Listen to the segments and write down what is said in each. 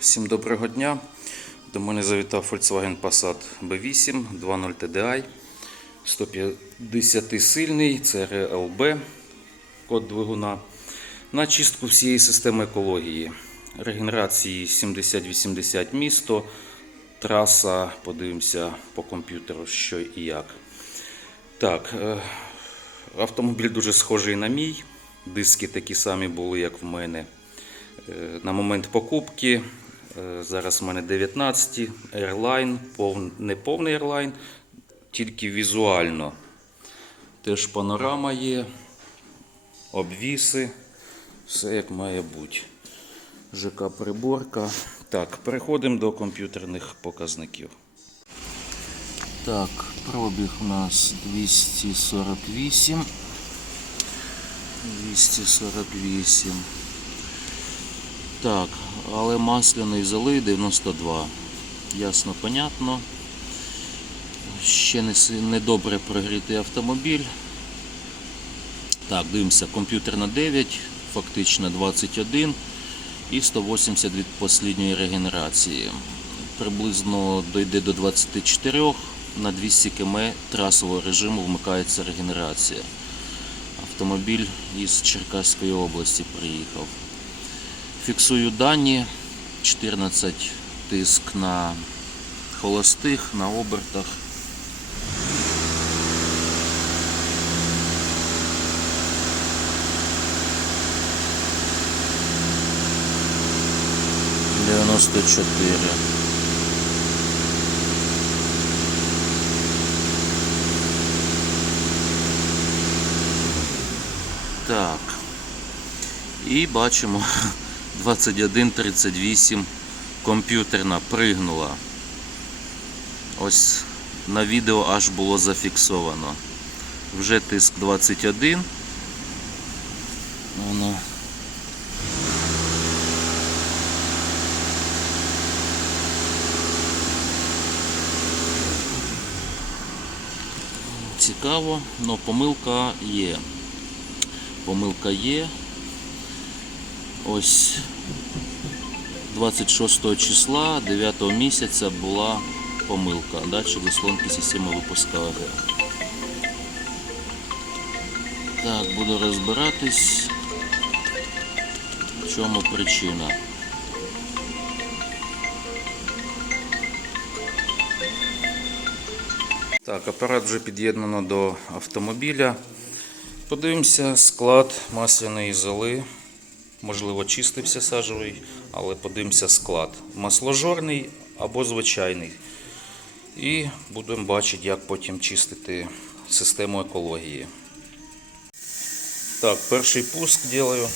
Всім доброго дня. До мене завітав Volkswagen Passat B8 2.0 TDI. 150 сильний, це RLB, код двигуна. На чистку всієї системи екології. Регенерації 70-80 місто. Траса, подивимося по комп'ютеру, що і як. Так, е, автомобіль дуже схожий на мій. Диски такі самі були, як в мене. Е, На момент покупки зараз в мене 19 Airline, пов... не повний Airline, тільки візуально. Теж панорама є, обвіси, все як має бути. ЖК приборка. Так, переходимо до комп'ютерних показників. Так, пробіг у нас 248. 248. Так, але масляний залий 92. Ясно, понятно. Ще не, добре прогрітий автомобіль. Так, дивимося, комп'ютер на 9, фактично 21 і 180 від послідньої регенерації. Приблизно дойде до 24 на 200 км трасового режиму вмикається регенерація. Автомобіль із Черкаської області приїхав. Фіксую дані 14 тиск на холостих, на обертах. Девяносто чотири. Так. І бачимо 21.38 комп'ютерна пригнула. Ось на відео аж було зафіксовано. Вже тиск 21. Воно. Цікаво, але помилка є. Помилка є. Ось 26 числа 9 місяця була помилка. Датчик заслонки системи випуска АГ. Так, буду розбиратись, в чому причина. Так, апарат вже під'єднано до автомобіля. Подивимося склад масляної золи. Можливо, чистився сажовий, але подивимося склад. Масложорний або звичайний. І будемо бачити, як потім чистити систему екології. Так, перший пуск делаю.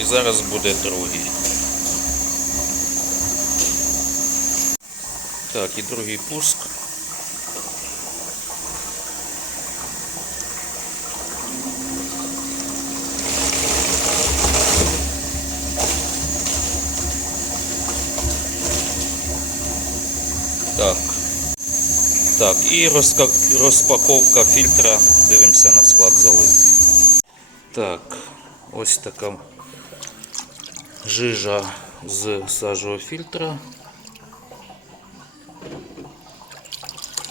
І зараз буде другий. Так, і другий пуск. Так. Так, і розпаковка фільтра. Дивимося на склад зали. Так, ось така жижа з сажового фільтра.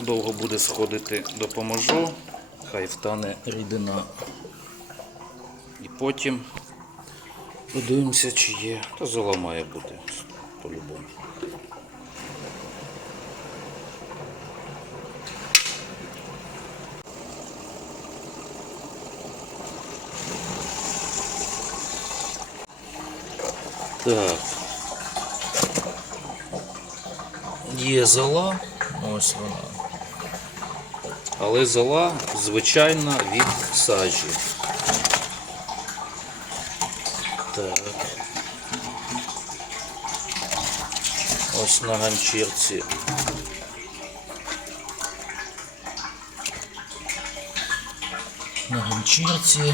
Довго буде сходити, допоможу. Хай втане рідина. І потім подивимося, чи є. Та зола має бути по-любому. Так. Є зола, ось вона. Але зола звичайна від сажі. Так. Ось на ганчірці. На ганчірці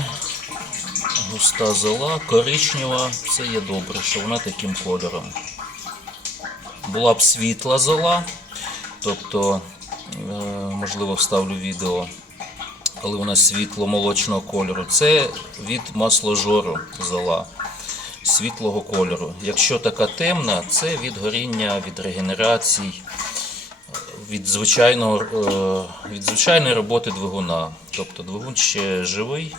густа зола, коричнева, це є добре, що вона таким кольором. була б світла зола, тобто, можливо, вставлю відео, коли вона світло-молочного кольору. Це від масложору зола світлого кольору. Якщо така темна, це від горіння, від регенерацій, від, звичайного, е, від звичайної роботи двигуна. Тобто двигун ще живий,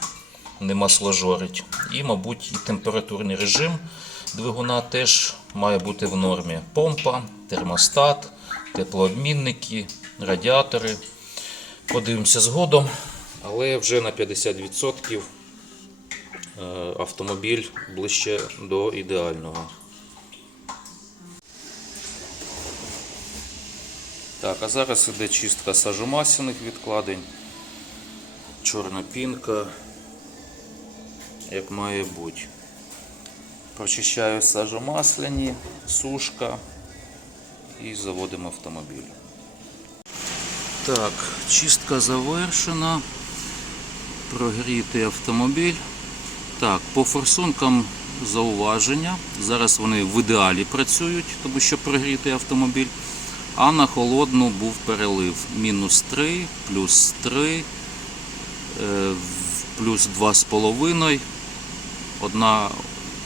не масложорить. І, мабуть, і температурний режим двигуна теж має бути в нормі. Помпа, термостат, теплообмінники, радіатори. Подивимося згодом. Але вже на 50% е, автомобіль ближче до ідеального. Так, а зараз іде чистка сажомасляних відкладень. Чорна пінка, як має бути. Прочищаю сажомасляні, сушка і заводимо автомобіль. Так, чистка завершена. Прогрітий автомобіль. Так, по форсункам зауваження. Зараз вони в ідеалі працюють, тому що прогрітий автомобіль. А на холодну був перелив. Мінус 3, плюс 3, е, плюс 2,5. Одна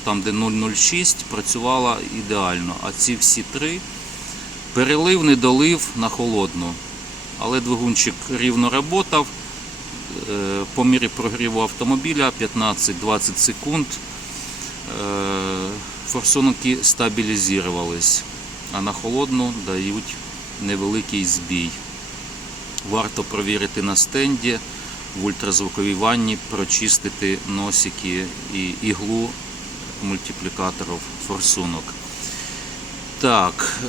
там, де 0,06, працювала ідеально. А ці всі три перелив, не долив на холодну. Але двигунчик рівно працював. Е, По мірі прогріву автомобіля 15-20 секунд е, форсунки стабілізувались, а на холодну дають невеликий збій. Варто провірити на стенді в ультразвуковій ванні, прочистити носики і іглу мультиплікаторів форсунок. Так.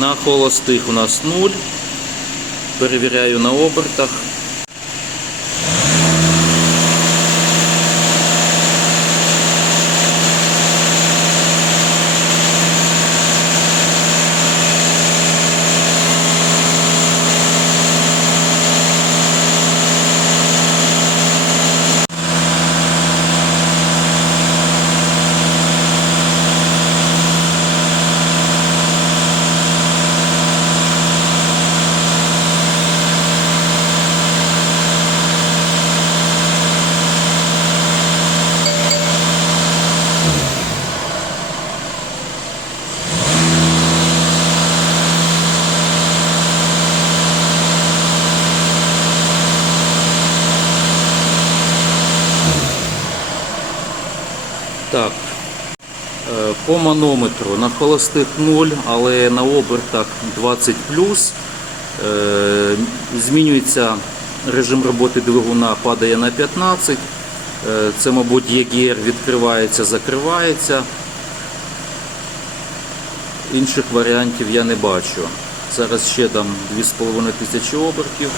На холостих у нас 0. Перевіряю на обертах. Так. Е, По манометру на холостих 0, але на обертах 20 Е, Змінюється режим роботи двигуна, падає на 15. Е, Це, мабуть, ЄГР відкривається, закривається. Інших варіантів я не бачу. Зараз ще там 2,5 тисячі обертів.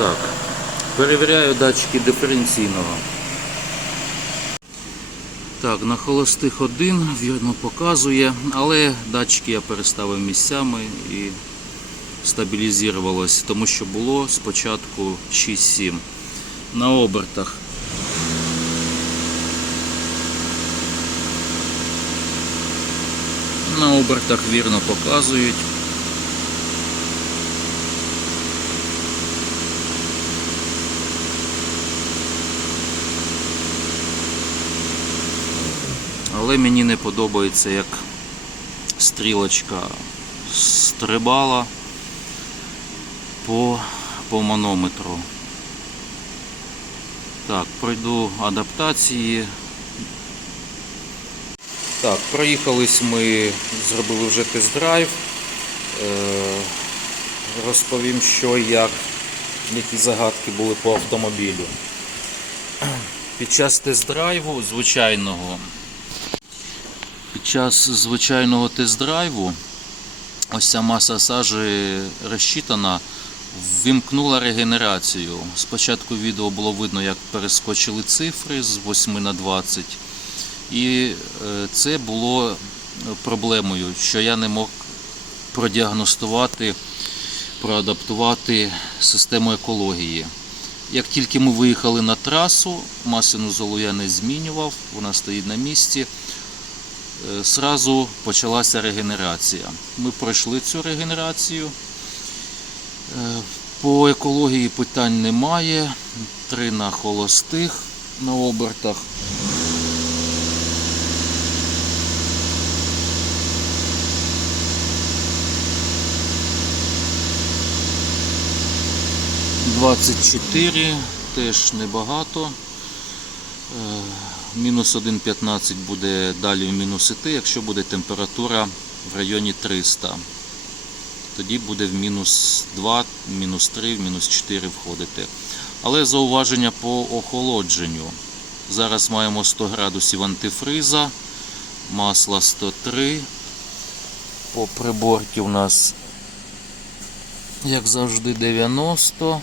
Так, перевіряю датчики диференційного. Так, на холостих один, вірно показує, але датчики я переставив місцями і стабілізувалось, тому що було спочатку 6-7. На обертах. На обертах вірно показують. Але мені не подобається, як стрілочка стрибала по, по манометру. Так, пройду адаптації. Так, проїхались ми, зробили вже тест-драйв. Е, розповім, що і як, які загадки були по автомобілю. Під час тест-драйву звичайного під час звичайного тест-драйву ось ця маса сажі розчитана ввімкнула регенерацію. Спочатку відео було видно, як перескочили цифри з 8 на 20. І е, це було проблемою, що я не мог продіагностувати, проадаптувати систему екології. Як тільки ми виїхали на трасу, масляну золу я не змінював, вона стоїть на місці. Е, Сразу почалася регенерація. Ми пройшли цю регенерацію. Е, По екології питань немає. Три на холостих на обертах. Двадцять чотири теж небагато. Мінус 1,15 буде далі в мінус іти, якщо буде температура в районі 300 тоді буде в мінус 2, мінус 3, в мінус 4 входити. Але зауваження по охолодженню. Зараз маємо 100 градусів антифриза, масла 103. По приборці у нас, як завжди, 90.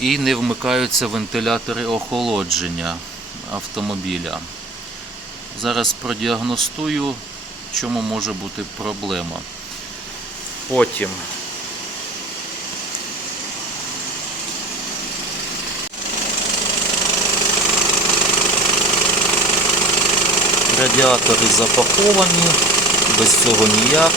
І не вмикаються вентилятори охолодження автомобіля. Зараз продіагностую, в чому може бути проблема. Потім радіатори запаковані, без цього ніяк.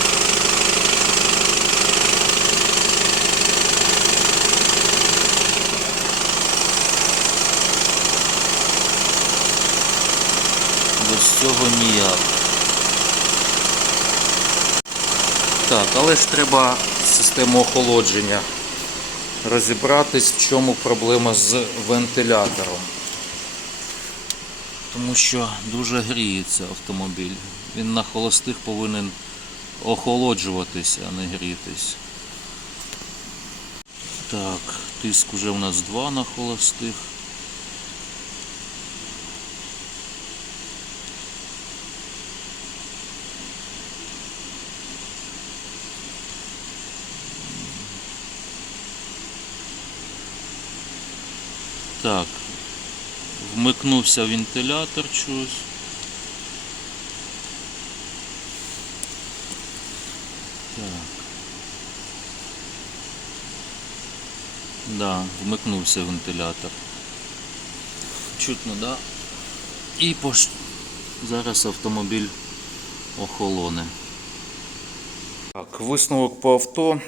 Без цього ніяк. Так, але ж треба систему охолодження розібратись, в чому проблема з вентилятором. Тому що дуже гріється автомобіль. Він на холостих повинен охолоджуватися, а не грітись. Так, тиск уже у нас 2 на холостих. Так, вмикнувся вентилятор чогось. Так. Да, вмикнувся вентилятор. Чутно, да? І пош... зараз автомобіль охолоне. Так, висновок по авто.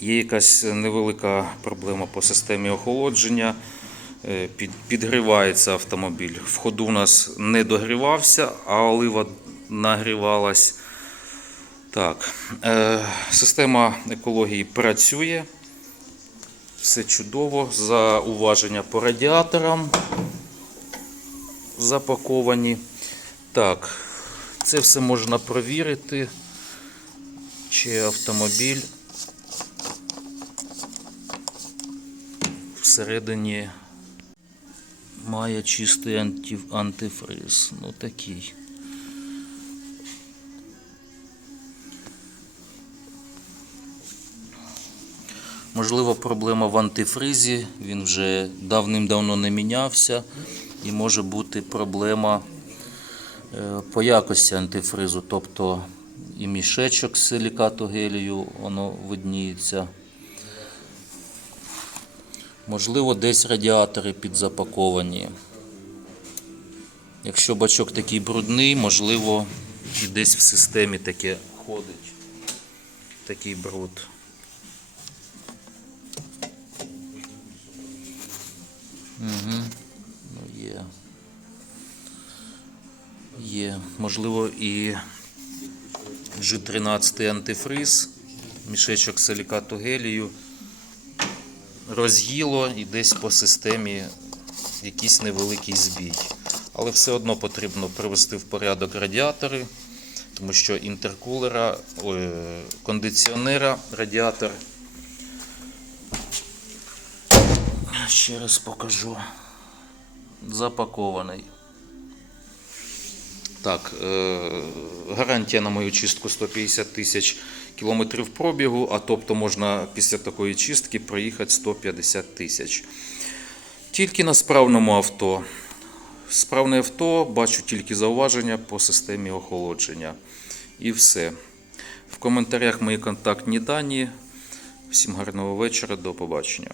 Є якась невелика проблема по системі охолодження. Е, Під, підгрівається автомобіль. В ходу у нас не догрівався, а олива нагрівалась. Так, е, система екології працює. Все чудово. Зауваження по радіаторам запаковані. Так, це все можна провірити, чи автомобіль всередині має чистий антифриз. Ну такий. Можливо, проблема в антифризі, він вже давним-давно не мінявся, і може бути проблема е, по якості антифризу, тобто і мішечок з силікату гелію, воно видніється. Можливо, десь радіатори підзапаковані. Якщо бачок такий брудний, можливо, і десь в системі таке ходить. Такий бруд. Угу. Ну, є. Є. Можливо, і G13 антифриз, мішечок силікату гелію роз'їло і десь по системі якийсь невеликий збій. Але все одно потрібно привести в порядок радіатори, тому що інтеркулера, кондиціонера, радіатор. Ще раз покажу. Запакований. Так, е, гарантія на мою чистку 150 тисяч кілометрів пробігу, а тобто можна після такої чистки проїхати 150 тисяч. Тільки на справному авто. Справне авто, бачу тільки зауваження по системі охолодження. І все. В коментарях мої контактні дані. Всім гарного вечора, до побачення.